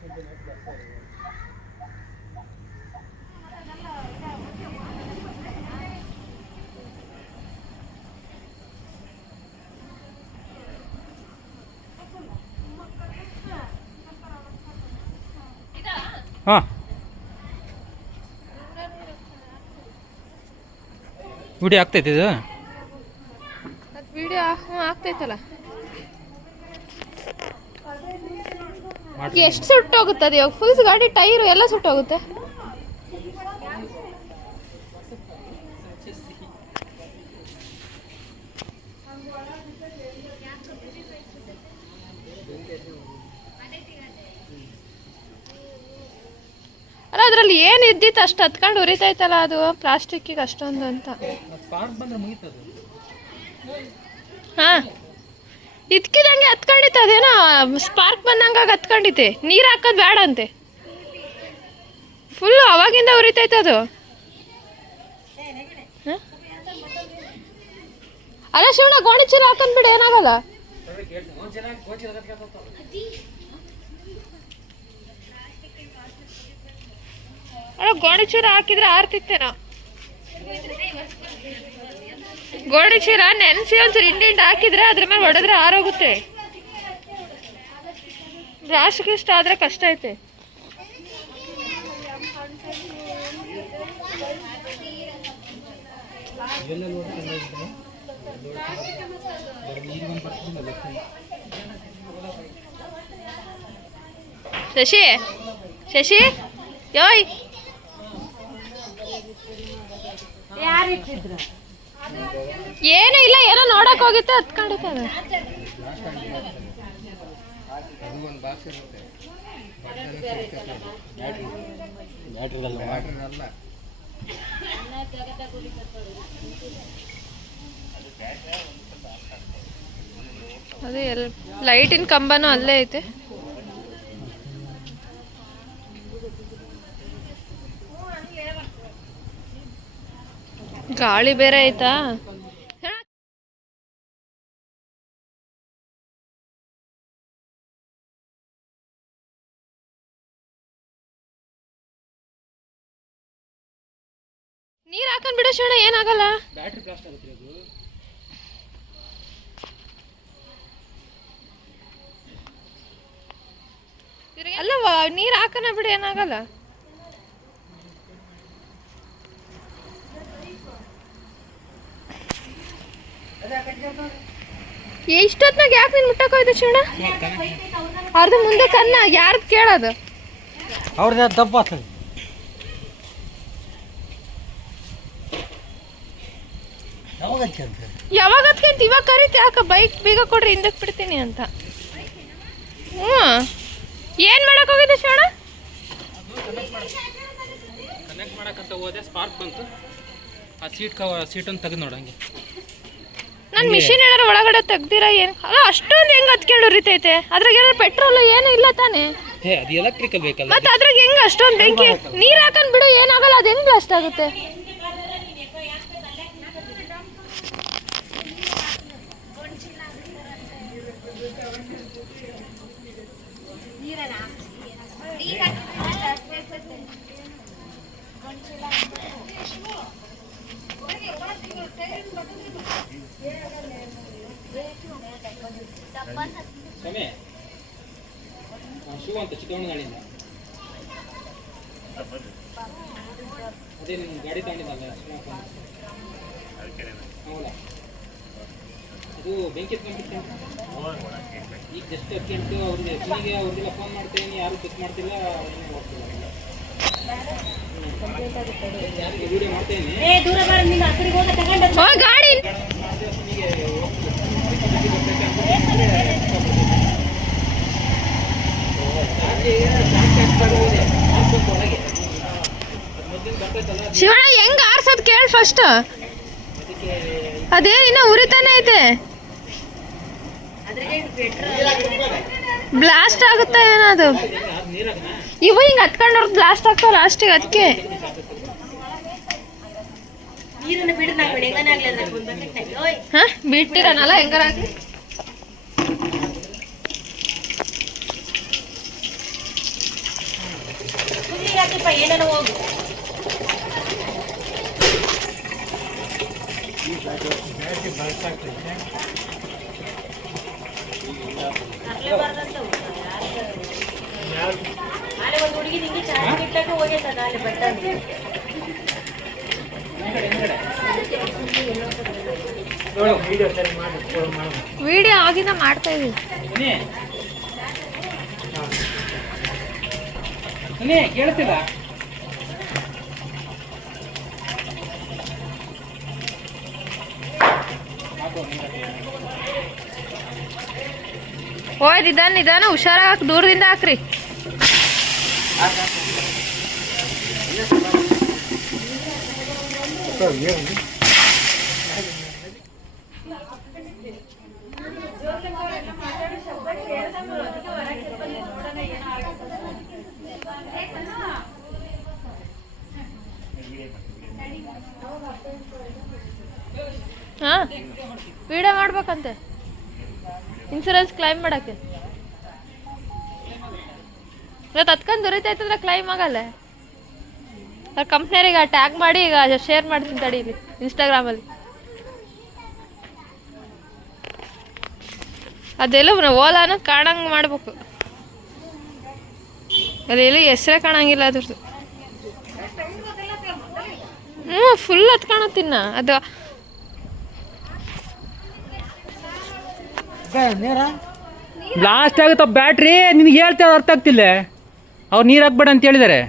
ಹಾಂ ವಿಡಿಯೋ ಆಗ್ತೈತೆ ಇದು ವಿಡಿಯೋ ಆಗ್ತೈತಲ್ಲ. ಎಷ್ಟು ಸುಟ್ಟೋಗುತ್ತೆ ಅದು ಇವಾಗ? ಫುಲ್ಸ್ ಗಾಡಿ ಟೈರು ಎಲ್ಲ ಸುಟ್ಟೋಗುತ್ತೆ. ಅಲ್ಲ ಅದ್ರಲ್ಲಿ ಏನು ಇದ್ದಿತ್ತು ಅಷ್ಟು ಹತ್ಕೊಂಡು ಉರಿತೈತಲ್ಲ ಅದು ಪ್ಲಾಸ್ಟಿಕ್ಕಿಗೆ ಅಷ್ಟೊಂದು ಅಂತ. ಹಾಂ ಇದ್ಕಿದಂಗೆ ಹತ್ಕೊಂಡಿತ್ತು, ಅದೇನೋ ಸ್ಪಾರ್ಕ್ ಬಂದಂಗೆ ಹತ್ಕೊಂಡಿತ್ತೆ. ನೀರು ಹಾಕೋದು ಬೇಡ ಅಂತೆ, ಫುಲ್ಲು ಅವಾಗಿಂದ ಉರಿತೈತೆ ಅದು. ಅಲ್ಲ ಶಿವಣ್ಣ ಗೋಣಿ ಚೀಲ ಹಾಕೊಂಡ್ಬಿಡು, ಏನಾಗಲ್ಲ. ಅಲ್ಲ ಗೋಣಿ ಚೀಲ ಹಾಕಿದ್ರೆ ಆರ್ತಿತ್ತೇನೋ. ಗೋಣಿ ಚೀಲ ನೆನೆಸಿ ಒಂದ್ಸರಿ ಹಿಂಡಿ ಹಾಕಿದ್ರೆ ಅದ್ರ ಮೇಲೆ ಹೊಡೆದ್ರೆ ಆರೋಗುತ್ತೆ. ರಾಶಿಗೆ ಇಷ್ಟ ಆದ್ರೆ ಕಷ್ಟ ಐತೆ. ಶಶಿ ಶಶಿ ಯೋಯ್ ಏನು ಇಲ್ಲ, ಏನೋ ನೋಡಕ್ ಹೋಗಿತ್ತು ಹತ್ಕೊಂಡಿತ್ತು. ಅದೇ ಲೈಟಿನ ಕಂಬನೂ ಅಲ್ಲೇ ಐತೆ. ಗಾಳಿ ಬೇರೆ ಆಯ್ತಾ. ನೀರ್ ಹಾಕೊಂಡ್ ಬಿಡ ಶಿವಣ್ಣ, ಏನಾಗಲ್ಲ. ಅಲ್ಲವ ನೀರ್ ಹಾಕನ ಬಿಡ, ಏನಾಗಲ್ಲ. ಇಷ್ಟೊತ್ನಾಗ ಯಾಕೆ ನೀನ್ ಮುಟ್ಟಕ್ ಹೋಯ್ತು ಶಿವಣ್ಣ? ಅವ್ರದ್ದು ಮುಂದೆ ಕನ್ನ ಯಾರ್ದು ಕೇಳೋದು? ಅವ್ರದ್ದು ದಪ್ಪ ಯಾವಾಗ ಹತ್ಕಂತ ಇವಾಗ ಕರೀತಿ, ಯಾಕ ಬೈಕ್ ಬೀಗ ಕೊಡ್ರಿ ಹಿಂದಕ್ಕೆ ಬಿಡ್ತೀನಿ ಅಂತ. ಏನ್ ಮಾಡಕ್ ಹೋಗಿದ್ದೆ ಶಿವಣ್ಣ? ಕನೆಕ್ಟ್ ಮಾಡಕಂತ ಹೋದೆ, ಸ್ಪಾರ್ಕ್ ಬಂತು. ಆ ಸೀಟನ್ನು ತೆಗೆದು ನೋಡಂಗೆ. ನಾನು ಮಿಷಿನ್ ಏನಾರು ಒಳಗಡೆ ತೆಗ್ದಿರ ಏನು? ಅಲ್ಲ ಅಷ್ಟೊಂದು ಹೆಂಗ್ ಹತ್ಕೊಂಡು ಉರಿತೈತೆ? ಅದ್ರಾಗ ಏನಾರು ಪೆಟ್ರೋಲ್ ಏನು ಇಲ್ಲ ತಾನೆ? ಅದು ಎಲೆಕ್ಟ್ರಿಕಲ್ ಬೇಕಲ್ಲ. ಮತ್ತೆ ಅದ್ರಾಗ ಹೆಂಗ್ ಅಷ್ಟೊಂದು ಬೆಂಕಿ? ನೀರ್ ಹಾಕೊಂಡ್ ಬಿಡು, ಏನಾಗಲ್ಲ. ಅದು ಹೆಂಗ್ ಬ್ಲಾಸ್ಟ್ ಆಗುತ್ತೆ? ಶಿವ ಅಂತ ಚಿಕ್ಕವಣ್ಣಗಳಿಂದ ಅದೇ ನಿಮ್ಮ ಗಾಡಿ ತಗೊಂಡಿದ್ದಲ್ಲ ಹೌದಾ? ಅದು ಬೆಂಕಿ ಈಗ ಜಸ್ಟ್ ಅರ್ಜೆಂಟು ಅವ್ರಿಗೆ ಅಜ್ಜಿಗೆ ಅವ್ರಿಗೆಲ್ಲ ಫೋನ್ ಮಾಡ್ತೀನಿ, ಯಾರು ಚೆಕ್ ಮಾಡ್ತಿಲ್ಲ, ಯಾರಿಗೆ ವಿಡಿಯೋ ಮಾಡ್ತೇನೆ. ಗಾಡಿ ಶಿವಣ್ಣ ಹೆಂಗ್ ಆರ್ಸೋದ್ ಕೇಳ ಫಸ್ಟ್. ಅದೇ ಇನ್ನ ಉರಿತಾನೆ ಐತೆ, ಬ್ಲಾಸ್ಟ್ ಆಗುತ್ತಾ ಏನದು? ಇವು ಹಿಂಗ್ ಹತ್ಕೊಂಡ್ರ ಬ್ಲಾಸ್ಟ್ ಆಗ್ತಾವ ಲಾಸ್ಟಿಗೆ. ಅದಕ್ಕೆ ಬಿಟ್ಟಿರನಲ್ಲ ಹೆಂಗಾರಾಗಿ. ವಿಡಿಯೋ ಆಗಿನ ಮಾಡ್ತಾ ಇದೀವಿ. ಕೇಳ್ತಿಲ್ಲ ಓಯ್ ನಿಧಾನ ನಿಧಾನ ಹುಷಾರಾಗಿ ದೂರದಿಂದ ಹಾಕ್ರಿ. ಹಾ ವಿಡಿಯೋ ಮಾಡ್ಬೇಕಂತೆ ಇನ್ಸೂರೆನ್ಸ್ ಕ್ಲೈಮ್ ಮಾಡಕ್ಕೆ. ಇವತ್ತು ಹತ್ಕೊಂಡು ದೊರೀತೈತಂದ್ರೆ ಕ್ಲೈಮ್ ಆಗಲ್ಲ. ಅವ್ರ ಕಂಪ್ನಿಯರಿಗೆ ಟ್ಯಾಗ್ ಮಾಡಿ ಈಗ ಶೇರ್ ಮಾಡ್ತೀನಿ ತಡೀಲಿ ಇನ್ಸ್ಟಾಗ್ರಾಮಲ್ಲಿ. ಅದೆಲ್ಲ ಓಲಾನ ಕಾಣಂಗೆ ಮಾಡ್ಬೇಕು. ಅಲ್ಲೆಲ್ಲೂ ಹೆಸ್ರೇ ಕಾಣಂಗಿಲ್ಲ ಅದ್ರದ್ದು. ಫುಲ್ ಹತ್ಕೊಳತ್ತಿನ್ನ ಅದು. ಬ್ಲಾಸ್ಟ್ ಆಗುತ್ತ ಬ್ಯಾಟ್ರಿ. ನಿನಗೆ ಹೇಳ್ತಾರೆ ಅರ್ಥ ಆಗ್ತಿಲ್ಲ. ಅವ್ರು ನೀರು ಹಾಕ್ಬೇಡ ಅಂತ ಹೇಳಿದ್ದಾರೆ.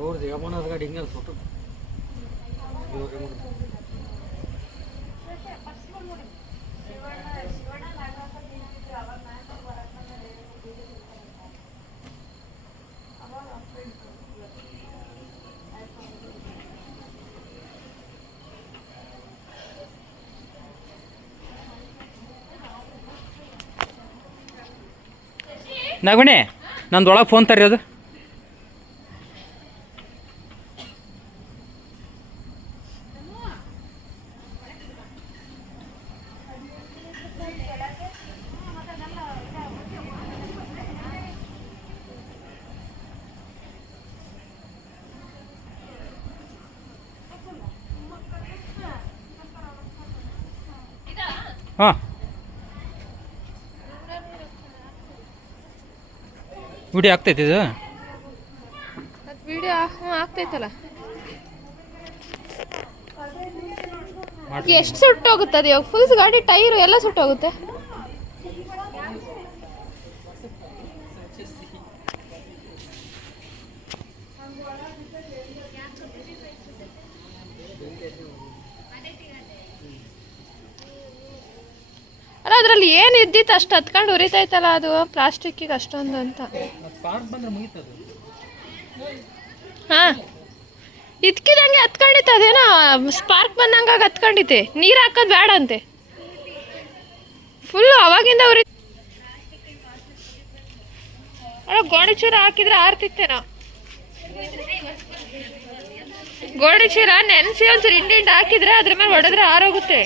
ಅವ್ರದ್ದು ಯಮನದ ಗಾಡಿ ಹಿಂಗೆ ಫೋಟೋ ನಗುಣೆ ನಂದೊಳಗೆ ಫೋನ್ ತರ್ರಿ. ಹಾಂ ವಿಡಿಯೋ ಆಗ್ತೈತಿ ಇದು. ವಿಡಿಯೋ ಆಗ್ತೈತಲ್ಲ. ಎಷ್ಟು ಸುಟ್ಟೋಗುತ್ತೆ ಇವಾಗ? ಫುಲ್ಸ್ ಗಾಡಿ ಟೈರು ಎಲ್ಲ ಸುಟ್ಟೋಗುತ್ತೆ. ಅಲ್ಲ ಅದ್ರಲ್ಲಿ ಏನು ಇದ್ದಿತ್ತು ಅಷ್ಟು ಹತ್ಕೊಂಡು ಉರಿತೈತಲ್ಲ ಅದು ಪ್ಲಾಸ್ಟಿಕ್ಕಿಗೆ ಅಷ್ಟೊಂದು ಅಂತ. ಹಾಂ ಇದ್ಕಿದಂಗೆ ಹತ್ಕೊಂಡಿತ್ತು. ಅದೇನೋ ಸ್ಪಾರ್ಕ್ ಬಂದಂಗಾಗಿ ಹತ್ಕೊಂಡಿತ್ತೆ. ನೀರು ಹಾಕೋದು ಬೇಡ ಅಂತೆ. ಫುಲ್ಲು ಅವಾಗಿಂದ ಉರಿ. ಅಲ್ಲ ಗೋಣಿ ಚೂರ ಹಾಕಿದ್ರೆ ಆರ್ತಿತ್ತೇನೋ. ಗೋಣಿ ಚೀರ ನೆನೆಸಿ ಒಂಚೂರು ಹಿಂಡಿ ಹಾಕಿದ್ರೆ ಅದ್ರ ಮೇಲೆ ಹೊಡೆದ್ರೆ ಆರೋಗುತ್ತೆ.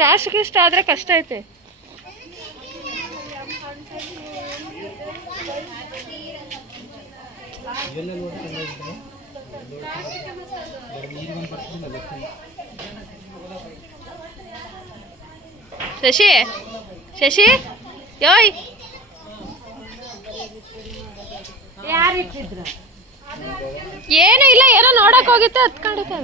ರಾಶಿಗೆ ಇಷ್ಟ ಆದರೆ ಕಷ್ಟ ಐತೆ. ಶಶಿ ಶಶಿ ಯೋಯ್ ಏನೂ ಇಲ್ಲ, ಏನೋ ನೋಡಕ್ ಹೋಗಿತ್ತು ಹತ್ಕೊಂಡಿತ್ತು.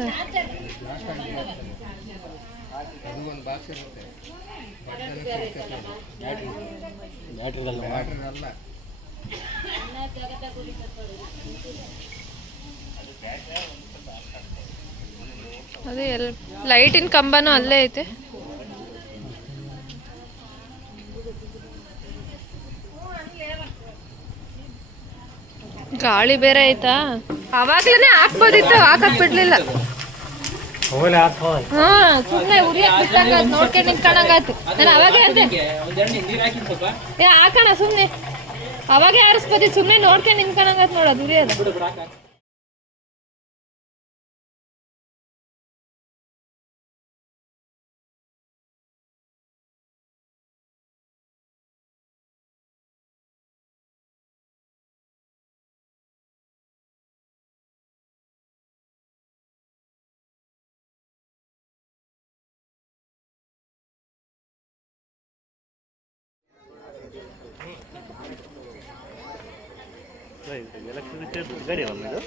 ಅದೇ ಲೈಟಿನ ಕಂಬನೂ ಅಲ್ಲೇ ಐತೆ. ಗಾಳಿ ಬೇರೆ ಆಯ್ತಾ. ಅವಾಗ್ಲೇ ಹಾಕ್ಬೋದಿತ್ತು, ಹಾಕಕ್ ಬಿಡ್ಲಿಲ್ಲ. ಹಾ ಸುಮ್ಮನೆ ಉರಿಯಕ್ ಬಿಟ್ಟಂಗಾಯ್ತು, ನೋಡ್ಕೊಂಡು ನಿಂತ್ಕೊಂಡಂಗಾಯ್ತು. ನಾನು ಅವಾಗೇ ಅಂದೆ ಏ ಹಾಕೋಣ ಸುಮ್ಮನೆ, ಅವಾಗೇ ಆರಿಸ್ಬೋದು, ಸುಮ್ಮನೆ ನೋಡ್ಕೊಂಡು ನಿಂತ್ಕೊಂಡಂಗಾಯ್ತು ನೋಡೋದು ಉರಿಯೋದು. ಎಲೆಕ್ಟ್ರಿಸಿಟಿ ಗಾಡಿ ಅಲ್ಲ ಇದು.